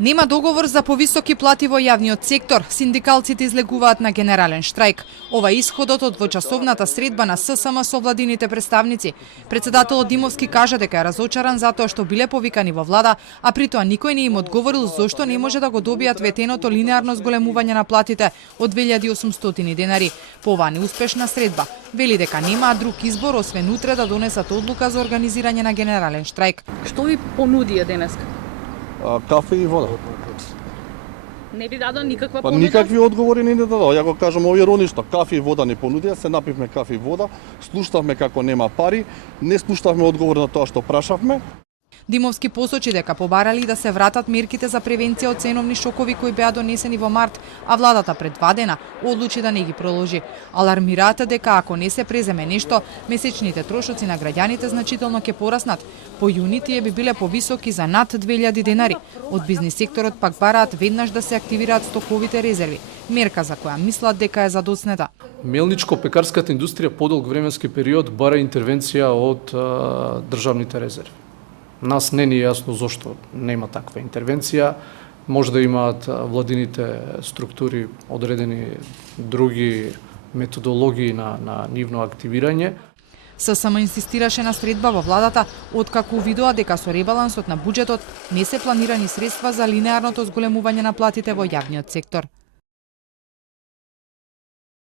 Нема договор за повисоки плати во јавниот сектор. Синдикалците излегуваат на генерален штрајк. Ова е исходот од двочасовната средба на ССМ со владините представници. Председателот Димовски кажа дека е разочаран затоа што биле повикани во влада, а при тоа никој не им одговорил зошто не може да го добијат ветеното линеарно зголемување на платите од 2800 денари. По оваа неуспешна средба вели дека немаат друг избор освен утре да донесат одлука за организирање на генерален штрајк. Што ви понудија денеска? Кафе и вода. Не ви дадо никаква Па понуда? никакви одговори не дадо. Ја го кажам ово иронично. Кафе и вода не понудија, се напивме кафе и вода, слушнавме како нема пари, не слушнавме одговор на тоа што прашавме. Димовски посочи дека побарали да се вратат мерките за превенција од ценовни шокови кои беа донесени во март, а владата пред 2 дена одлучи да не ги проложи. Алармираат дека ако не се преземе нешто, месечните трошоци на граѓаните значително ќе пораснат. По јуни тие би биле повисоки за над 2000 денари. Од бизнис секторот пак бараат веднаш да се активираат стоковите резерви, мерка за која мислат дека е задоцнета. Мелничко-пекарската индустрија подолг временски период бара интервенција од државните резерви. Нас не ни е јасно зошто нема таква интервенција. Може да имаат владините структури одредени други методологии на нивно активирање. ССМ инсистираше на средба во владата, откако увидоа дека со ребалансот на буџетот не се планирани средства за линеарното зголемување на платите во јавниот сектор.